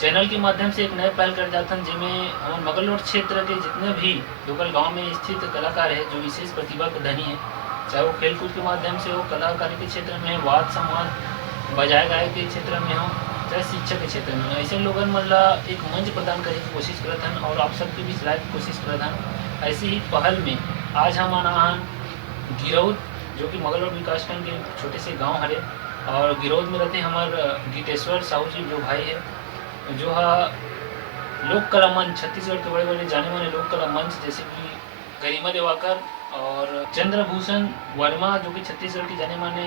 Channel के माध्यम से एक नए पहल कर जाथन जिसमें हमारे मगलरोड क्षेत्र के जितने भी लोकल गांव में स्थित कलाकार है जो विशेष प्रतिभा के धनी है, चाहे वो खेलकूद के माध्यम से हो, कलाकारी के क्षेत्र में, वाद संवाद बजाय गाय के क्षेत्र में हो, चाहे शिक्षा के क्षेत्र में, ऐसे लोगन मतलब एक मंच प्रदान करने की कोशिश करत हन और आप सबके भी लाइव की कोशिश करत हन। ऐसी ही पहल में आज हम आना हन गिरौद, जो कि मगलरोड विकासखंड के छोटे से गांव हरे, और गिरौद में रहते हमारे गीतेश्वर साहू जी जो भाई है, जो लोक कला मंच, छत्तीसगढ़ के बड़े बड़े जाने माने लोक कला मंच जैसे कि गरिमा दिवाकर और चंद्रभूषण वर्मा, जो कि छत्तीसगढ़ के जाने माने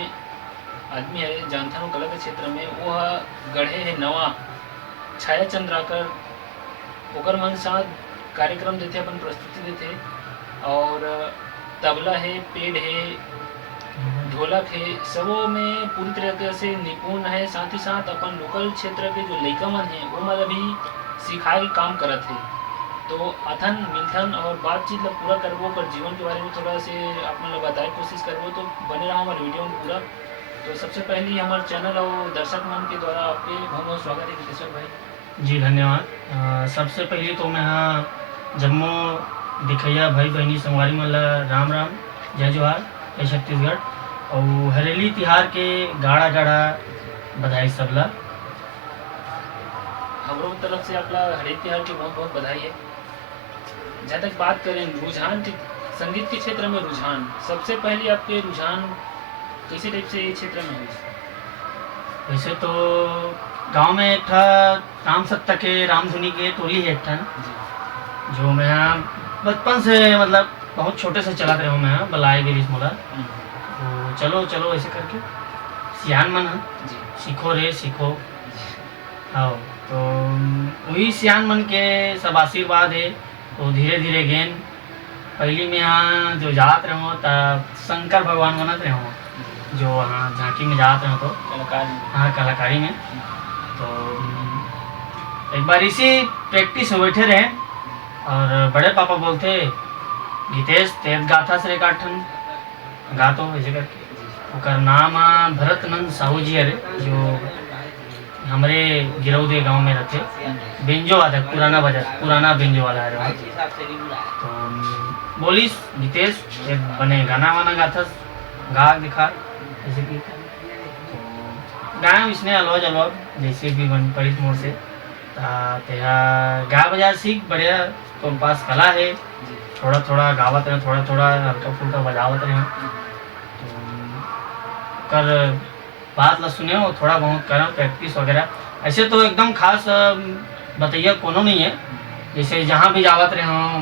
आदमी है जानथन कला के क्षेत्र में, वो गढ़े है नवा छाया चंद्राकर, ओकर मन साथ कार्यक्रम देते, अपन प्रस्तुति देते, और तबला है, पेड़ है, ढोलक है, सबों में पूरी तरीके से निपुण है। साथ ही साथ अपन लोकल क्षेत्र के जो लइका मन हैं वो मतलब भी सिखाए के काम करत है। तो अथन मिलथन और बातचीत ला पूरा करबो, पर जीवन के बारे में थोड़ा से आप मन ला बताए कोशिश करबो, तो बने रहा हमारे वीडियो में पूरा। तो सबसे पहले हमारे चैनल और दर्शक मन के द्वारा आपके बहुत बहुत स्वागत है गीतेश्वर भाई जी। धन्यवाद। सबसे पहले तो मैं यहाँ जम्मू दिखैया भाई बहनी संगवारी मन ला राम राम, जय जोहार, जय छत्तीसगढ़, और हरेली तिहार के गाड़ा गाड़ा बधाई सबला। हमरों की तरफ से आपला हरेली तिहार की बहुत बहुत बधाई है। जहाँ तक बात करें रुझान के, संगीत के क्षेत्र में रुझान, सबसे पहले आपके रुझान किसी टाइप से क्षेत्र में हुई? वैसे तो गांव में एक था राम सत्ता के रामधुनी के टोली है एक था, जो मैं यहाँ बचपन से मतलब बहुत छोटे से चला रहा हूँ, मैं बलाए गिरीश मोला, तो चलो चलो ऐसे करके सियान मन है, सीखो रे सीखो। हाँ, तो वही सियान मन के सब आशीर्वाद है, तो धीरे धीरे गेन पहली में यहाँ जो जात रहे हो तब शंकर भगवान बनत रहे हो, जो हाँ झांकी में जात रहे हो तो हाँ कलाकारी में। तो एक बार इसी प्रैक्टिस में बैठे रहे और बड़े पापा बोलते गीतेश तेज गाथा से काठन गा तो ऐसे करके, उकर नाम भरतनंद साहू जी अरे, जो हमारे गिरौदे गांव में रहते, बेंजो वादक, पुराना बेंजो वाला है। तो बोलिस गीतेश बने गाना वाना गाथस, गा दिखा जैसे कि, तो गाया इसने अलवाज अलवाज जैसे भी बन पड़ी मोड़ से तेरा गा बजा सीख बढ़िया, तो पास कला है, थोड़ा थोड़ा गावत रहे, थोड़ा थोड़ा हल्का फुल्का बजावत रहे, तो कर बात ला सुने और थोड़ा बहुत करें प्रैक्टिस वगैरह। ऐसे तो एकदम खास बताइए कोनो नहीं है, जैसे जहाँ भी जावत रहे हों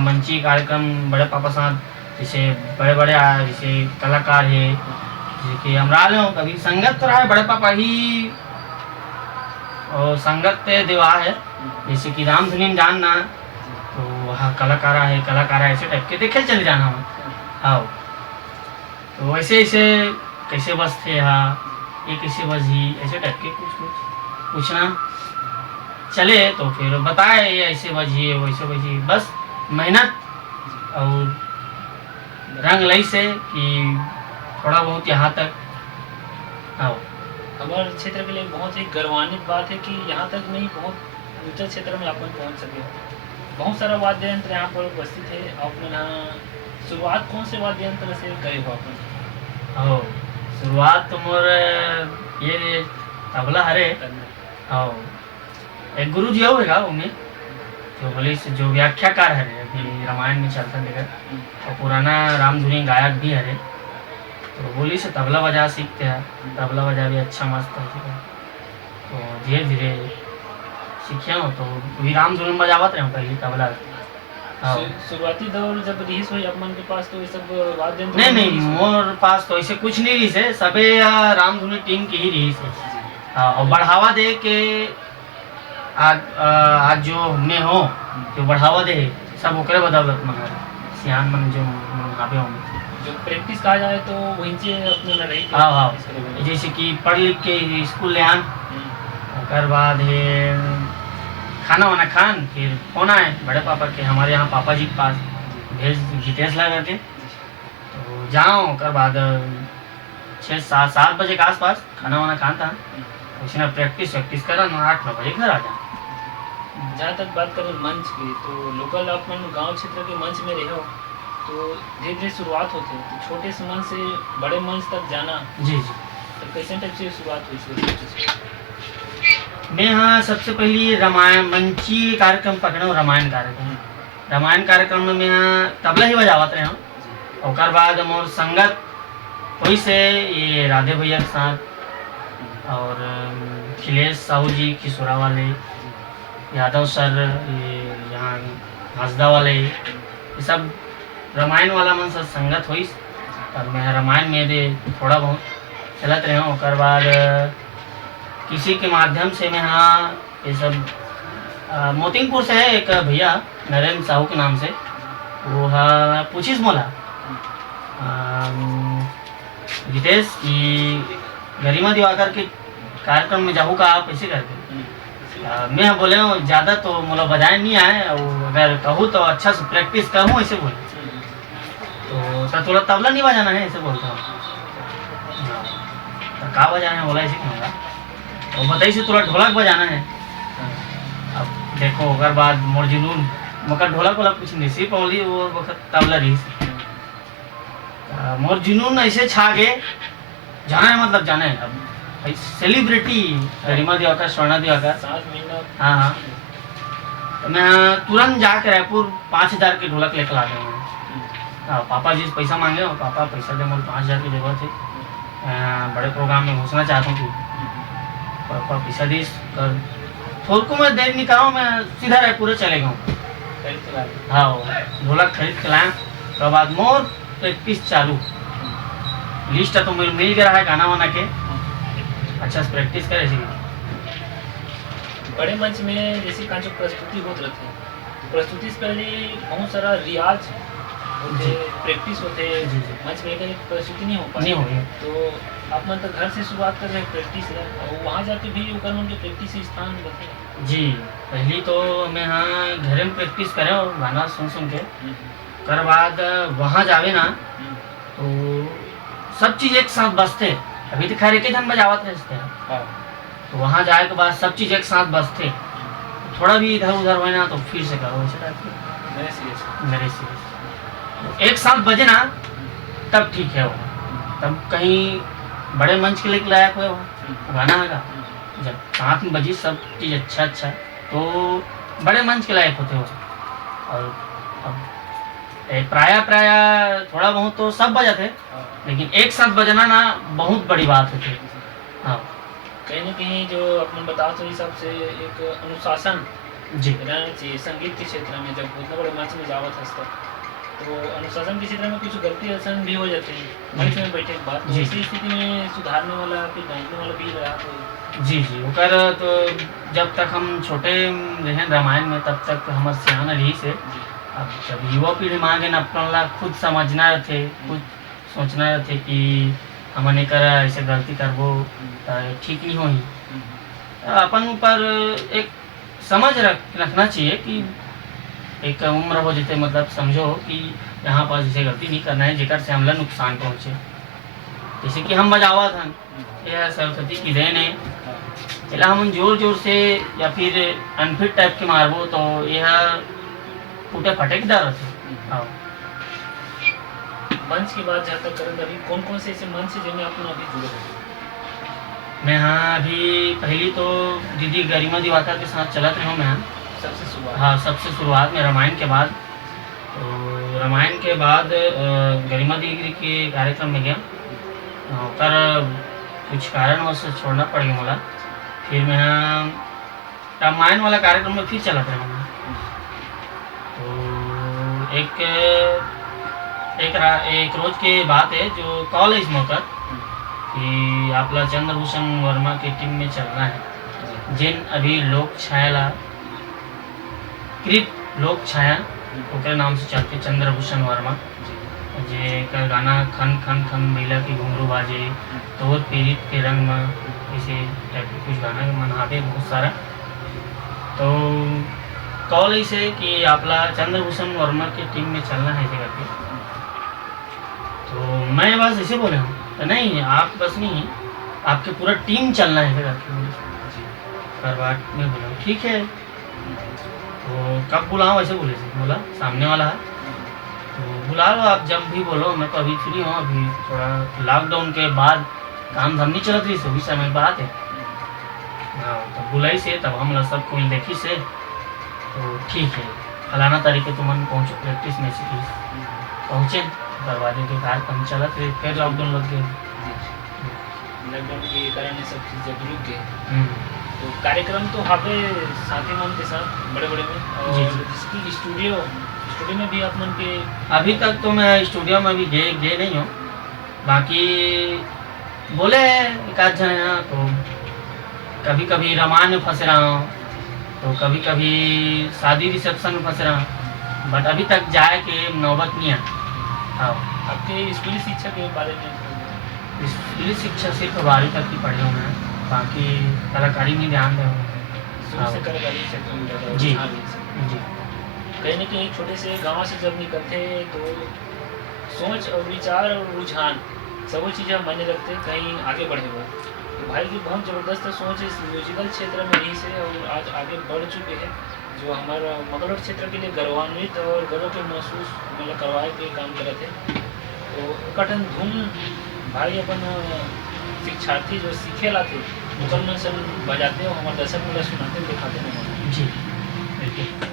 मंची कार्यक्रम बड़े पापा साथ, जैसे बड़े बड़े जैसे कलाकार है, जैसे कि हम रहा हो कभी संगत तो रहा है बड़े पापा ही, और संगत देवा है, जैसे कि रामधुनी जानना, तो वहाँ कलाकार ऐसे टाइप के देखे चले जाना हो। हाँ, तो ऐसे ऐसे कैसे बस थे, हाँ ये कैसे बस ही ऐसे टाइप के कुछ पूछना चले, तो फिर बताए ये ऐसे बजिए वैसे बजिए, बस मेहनत और रंग लई से कि थोड़ा बहुत यहाँ तक। हाँ, हमारे क्षेत्र के लिए बहुत ही गौरवान्वित बात है कि यहाँ तक नहीं, बहुत ऊंचे क्षेत्र में अपन पहुँच सके। बहुत सारा वाद्य यंत्र यहाँ पर उपस्थित है। आपने यहाँ शुरुआत कौन से वाद्य यंत्र से करे हो आपने? हो शुरुआत तो मोर ये तबला हरे। हाँ, एक गुरु जी होगा उनमें जो बोले जो व्याख्याकार हरे, अभी रामायण में चलता देखा, और पुराना रामधुनी गायक भी हरे, तो बोली से तबला बजा सीखते हैं, तबला बजा भी अच्छा मस्त है, तो धीरे धीरे सीखिया हो, तो वही रामधुनी बजावत रहे पहले तबला। शुरुआती दौर जब रिहीस हुई अपन के पास, तो ये सब वाद्य यंत्र नहीं मोर पास तो ऐसे कुछ नहीं रही है, सबे रामधुनी टीम की ही रही है। हाँ, और बढ़ावा दे के आज जो मैं हो जो बढ़ावा दे सब ओकरे बदौलत में सियान मन जो यहाँ होंगे, जो प्रैक्टिस कहा जाए तो वहीं से अपने न रही। हाँ हाँ, जैसे कि पढ़ लिख के स्कूल ले आन, ओकर बाद है खाना वाना खान, फिर फोन आए बड़े पापा के, हमारे यहाँ पापा जी के पास भेज गीतेश ला करके, तो जाओ ओकर बाद 6-7 बजे के आसपास खाना वाना खान था, उसने प्रैक्टिस करा 8-9 बजे घर आ जाए। जहाँ तक बात करें मंच की, तो लोकल अपन गांव क्षेत्र के मंच में रहे हो, तो धीरे धीरे शुरुआत होती है, तो छोटे से मंच से बड़े मंच तक जाना, जी जी। तो कैसे टाइप से शुरुआत हुई इसकी? मैं यहाँ सबसे पहले रामायण मंची कार्यक्रम पकड़ा हूँ, रामायण कार्यक्रम। रामायण कार्यक्रम में मैं यहाँ तबला ही बजावत रहे हूँ। और बाद मोर संगत वही से ये राधे भैया के साथ और खिलेश साहू जी किशोरा वाले, यादव सर, ये यहाँ हंसदा वाले, ये सब रामायण वाला मन से संगत हुई। और मैं रामायण में भी थोड़ा बहुत चलत रहे हूँ। और बाद किसी के माध्यम से मैं यहाँ ये सब मोतिंगपुर से है एक भैया नरेंद्र साहू के नाम से, वो है पूछिस मोला रितेश की गरिमा दिवाकर के कार्यक्रम में जाऊँ का आप ऐसे करके मैं बोले हूँ ज़्यादा तो मोला बजाए नहीं आए, और अगर कहूँ तो अच्छा से प्रैक्टिस करूँ ऐसे बोले। तो थोड़ा तबला नहीं बजाना है ऐसे बोलता हूँ, तो का बजाना है बोला ऐसे कहूँगा। तो बताइए से थोड़ा ढोलक बजाना है। अब देखो अगर बाद मोर जुनून मकर ढोलक वाला कुछ नहीं सी पौली, वो वक्त तबला रही मोर जुनून ऐसे छा गए, जाना है मतलब जाना है। अब सेलिब्रिटी गरिमा दिवाकर, स्वर्णा दिवाकर, हाँ हाँ, तो मैं तुरंत जाकर रायपुर 5,000 के ढोलक लेकर आ गया। पापा जी से पैसा मांगे और पापा पैसा दे, मुझे 5,000 की जरूरत है, बड़े प्रोग्राम में घोषणा चाहता हूँ कि पापा पैसा दी कर थोड़ को मैं देर नहीं कराऊँ, मैं सीधा रायपुर चले गया। हाँ ढोलक खरीद के लाया। तो बाद मोर प्रैक्टिस चालू, लिस्ट तो मेरे मिल गया है गाना वाना के, अच्छा से प्रैक्टिस करे। बड़े मंच में जैसे कांचो प्रस्तुति होते रहते हैं, तो प्रस्तुति से पहले बहुत सारा रियाज होते, प्रैक्टिस होते, मंच में एक प्रस्तुति नहीं हो पाती, तो आप मतलब घर से शुरुआत कर रहे हैं प्रैक्टिस है, और वहाँ जाके भी उनके उनके प्रैक्टिस स्थान बताए। जी पहली तो मैं हाँ घर में प्रैक्टिस करे और गाना सुन के कर बाद वहाँ जावे ना, तो सब चीज़ एक साथ बजते। अभी तो खैर एक ही धन बजावत रहते हैं, तो वहाँ जाए के बाद सब चीज़ एक साथ बजते, थोड़ा भी इधर उधर हुए ना तो फिर से करो वैसे मेरे से एक साथ बजे ना तब ठीक है वो, तब कहीं बड़े मंच के लिए लायक हुए वो गाना होगा। जब साथ में बजी सब चीज़ अच्छा तो बड़े मंच के लायक होते हो। और अब प्राय थोड़ा बहुत तो सब बजाते, लेकिन एक साथ बजना ना बहुत बड़ी बात होती है। हाँ कहीं ना कहीं जो अपन बताओ तो हिसाब से एक अनुशासन जी रहना चाहिए संगीत के क्षेत्र में। जब उतना बड़े मंच में जावत हंसता, तो अनुशासन के क्षेत्र में कुछ गलती असन भी हो जाती है मंच में बैठे के बाद, तो इसी स्थिति में सुधारने वाला फिर डांटने वाला भी रहा। तो जी ओकर तो जब तक हम छोटे रहे रामायण में तब तक हमारे सियान रही से। अब जब युवा पीढ़ी में आ गए अपना ला खुद समझना थे, खुद सोचना थे कि हमने कर ऐसे गलती करबो ठीक नहीं होही। अपन ऊपर एक समझ रखना चाहिए कि एक उम्र हो जाते, मतलब समझो कि यहाँ पर जैसे गलती नहीं करना है जेकर से हमला नुकसान पहुँचे। जैसे कि हम बजावा था, यह सरस्वती की देन है, पहला हम जोर से या फिर अनफिट टाइप के मारबो तो यह फूटे फटे की डर थे। मंच की बात जहाँ तक करें, अभी कौन कौन से ऐसे मंच से जिनमें आप अभी जुड़े हैं? मैं हाँ अभी पहली तो दीदी गरिमा दिवाकर के साथ चलत रहा हूँ मैं सबसे शुरुआत। हाँ सबसे शुरुआत में रामायण के बाद, तो रामायण के बाद गरिमा दीदी के कार्यक्रम में गया, पर कुछ कारणवश से छोड़ना पड़ गया मुझे। फिर मैं रामायण वाला कार्यक्रम में फिर चलत रहा हूँ। तो एक रोज के बात है जो कॉलेज में होकर कि आपला चंद्रभूषण वर्मा की टीम में चलना है, जिन अभी लोक छाया कृत लोक छाया ओकर नाम से चलते चंद्रभूषण वर्मा, जे का गाना खन खन खन महिला की घुंघरू बाजे, तोर पीड़ित के रंग में, ऐसे टाइप के कुछ गाना मनाते बहुत सारा। तो कॉल ऐसे कि आपला चंद्रभूषण वर्मा की टीम में चलना है ऐसे करके। तो मैं बस ऐसे बोले हूँ तो नहीं आप बस नहीं, आपके पूरा टीम चलना है ऐसे करके। पर बात मैं बोला ठीक है, तो कब बुलाऊँ ऐसे बोले थे, बोला सामने वाला है तो बुला लो आप जब भी बोलो, मैं तो अभी फ्री हूँ, अभी थोड़ा लॉकडाउन के बाद काम धाम नहीं चलत रही, सभी समय बात है। हाँ तब बुलाई से, तब हम लोग सब कोई देखी से, तो ठीक है फलाना तारीख के तुम पहुँचो प्रैक्टिस में सीखी, पहुँचे दरवाजे के कार्यक्रम चला, फिर लॉकडाउन लग गया। लॉकडाउन के कारण ये सब चीज़ें रुक गए। तो कार्यक्रम तो वहाँ पे साथी मन के साथ बड़े बड़े में, और जी। जिसकी स्टूडियो में भी आप मन के अभी तक तो मैं स्टूडियो में भी गए नहीं हूँ, बाकी बोले एक आध जन हैं, तो कभी कभी रामायण में फंस रहा हूँ, तो कभी कभी शादी रिसेप्शन में फंस रहा हूँ, बट अभी तक जाए के नौबत नहीं आया। हाँ आपके स्कूली शिक्षा के बारे में स्कूली शिक्षा सिर्फ 12वीं तक ही पढ़े हूँ मैं, बाकी कलाकारी में ध्यान दे शुरू से कलाकारी क्षेत्र में ज़्यादा जी। रुझान है। जी। कहीं ना कहीं छोटे से गांव से जब निकलते हैं तो सोच और विचार और रुझान सब चीज़ें हम मायने रखते हैं कहीं आगे बढ़े हुए। तो भाई की बहुत ज़बरदस्त सोच इस म्यूजिकल क्षेत्र में रही से और आज आगे बढ़ चुके हैं, जो हमारा मगलोट क्षेत्र के लिए गौरवान्वित और गर्व के महसूस मतलब करवाए के काम करे थे। तो कठिन धूम भाई अपन शिक्षार्थी जो सीखेला थे मुकल में सब बजाते हो, हमारे दर्शक मेला सुनाते दिखाते हैं। जी बिल्कुल।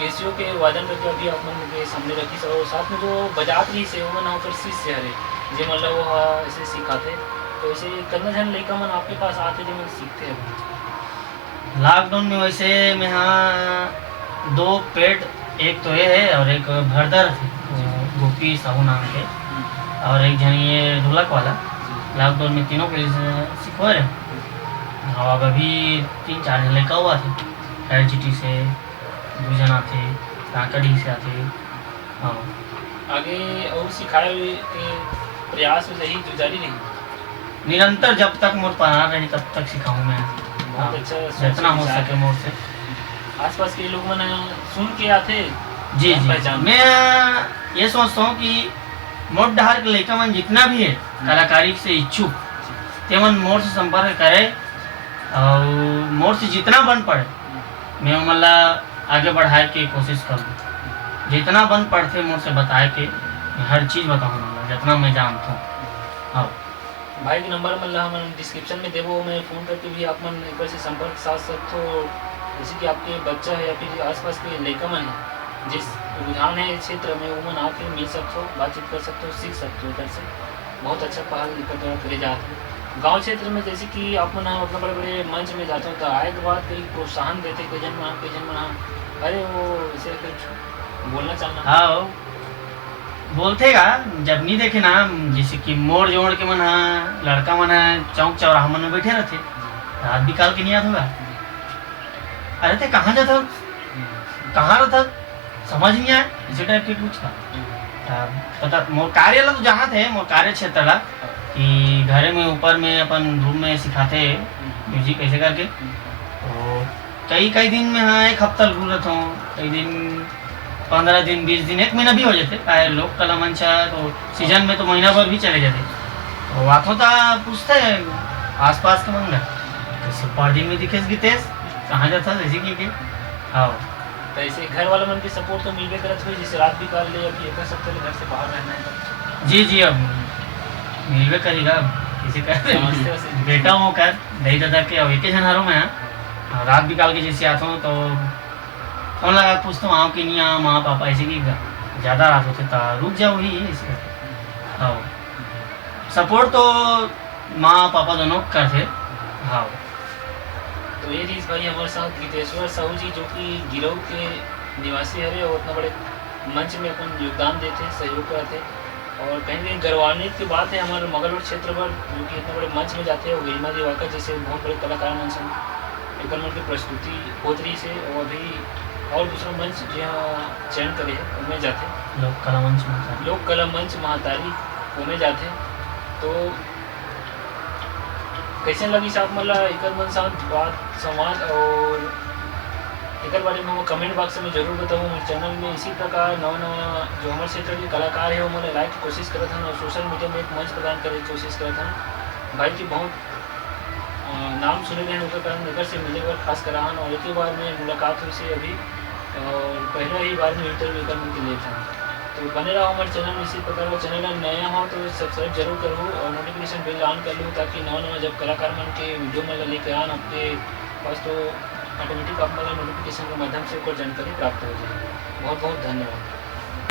केसियो के वादन करके अभी अपन के सामने रखी और साथ में जो बजात रही से वो ना होकर शिष्य हरे जे मतलब वो ऐसे सिखाते, तो ऐसे करना जन लड़का मन आपके पास आते जो सीखते हैं। लॉकडाउन में वैसे में यहाँ 2 पेड, एक तो ये है और एक भरदर गोपी साहू नाम के, और एक जन ये ढोलक वाला। लॉकडाउन में तीनों के सिखवा रहे। और अभी 3-4 जन लड़का हुआ थे, LGT से 2 जना थे, काकड़ी से आते। हाँ आगे और सिखाए के प्रयास रही जो जारी रही। निरंतर जब तक मोर पाना रही तब तक सिखाऊं मैं। बहुत अच्छा सोच जितना हो विचार सके है। मोर से। आसपास के लोग मन सुन के आते जी जान जी पहचान। मैं ये सोचता हूँ कि मोर डहर के लड़का मन जितना भी है कलाकारी से इच्छुक ते मन मोर से संपर्क करे और मोर से जितना बन पड़े मैं उमला आगे बढ़ाए के कोशिश करूँ। जितना बन पड़ते मोर से बताए के मैं हर चीज़ बताऊँ जितना मैं जानता हूँ। हाँ भाई के नंबर मन ला हमन डिस्क्रिप्शन में देबो, मैं फ़ोन करके भी आप मन एक बार से संपर्क साध सकते हो। जैसे कि आपके बच्चा है या फिर आसपास के लड़का मन है जिस रुझान है इस क्षेत्र में वो मन आके मिल सकते हो, बातचीत कर सकते हो, सीख सकते हो। इधर से बहुत अच्छा पहल इकर द्वारा करे जाते हैं। गाँव क्षेत्र में जैसे कि आप मन अपना बड़े बड़े मंच में जाते हो तो आए के बाद कई प्रोत्साहन देते कई जन मन अरे वो इसे कुछ बोलना चाहना। हाँ बोलते का जब नहीं देखे ना जैसे कि मोड़ जोड़ के मन लड़का मन चौक चौराहा मन में बैठे रहते रात बिकाल के नहीं आता होगा। अरे ते कहाँ जाता कहाँ रहता समझ नहीं आया इसी टाइप के पूछा। पता मोर कार्य ला तो जहाँ थे मोर कार्य क्षेत्र ला कि घरे में ऊपर में अपन रूम में सिखाते म्यूजिक कैसे करके। तो कई कई दिन में हाँ एक हफ्ता लगू रहता हूँ, कई दिन 15 दिन 20 दिन 1 महीना भी हो जाते। काहे लोक कला मंच है तो सीजन में तो महीना भर भी चले जाते। तो वाथों था पूछते आसपास के मंगा कैसे पर दिन में दिखे गीतेश कहाँ जाता जैसे कि हाँ तो ऐसे घर वाला मन की सपोर्ट तो मिलबे करत हुई जैसे रात भी काल ले अभी एक सप्ताह ले घर से बाहर रहना है तब। जी जी अब मिलवे करेगा किसी का नमस्ते वैसे। बेटा हूँ कर दही दादा के वेकेशन हारों में हाँ रात भी काल के जैसे आता हूँ तो फोन लगा के पूछता हूँ आओ कि नहीं आओ माँ पापा ऐसे कि ज़्यादा रात होते तो रुक जाओ ही ऐसे। हाँ सपोर्ट तो माँ पापा दोनों करते। हाँ तो ये चीज़ भाई हमारे साथ गीतेश्वर साहू जी जो कि गिरोह के निवासी हरे और उतना बड़े मंच में अपन योगदान देते सहयोग करते और कहीं कहीं गौरवान्वित की बात है हमारे मगलपुर क्षेत्र पर जो कि इतने बड़े मंच में जाते हैं और गरिमा दिवाकर जैसे बहुत बड़े कलाकार मन से एक मन की प्रस्तुति होतरी से और अभी और दूसरा मंच जहाँ चयन करे है उनमें जाते लोक कला मंच में लोक कला मंच महातारी उनमें जाते। तो कैसे लगी साहब मतलब एक मन साथ बात संवाद और एक बारे में कमेंट बॉक्स में जरूर बताऊँ। मेरे चैनल में इसी प्रकार नवा नवा जो हमारे क्षेत्र के कलाकार है वो मैंने लाइक की कोशिश करता था और सोशल मीडिया में एक मंच प्रदान करने की कोशिश करता था। भाई की बहुत नाम सुने गए उनके कारण नगर से मिले पर खास कराहन और एक ही बार में मुलाकात हुई से अभी और पहला ही बार में इंटरव्यू करने के लिए था। तो बने रहो हमारे चैनल में इसी प्रकार का चैनल नया हो तो सब्सक्राइब जरूर करो और नोटिफिकेशन बेल ऑन कर लो ताकि नवा नवा जब कलाकार मन के वीडियो में लेकर आन आपके पास तो ऑटोमेटिक आप नोटिफिकेशन के माध्यम से ऊपर जानकारी प्राप्त हो जाए। बहुत बहुत धन्यवाद।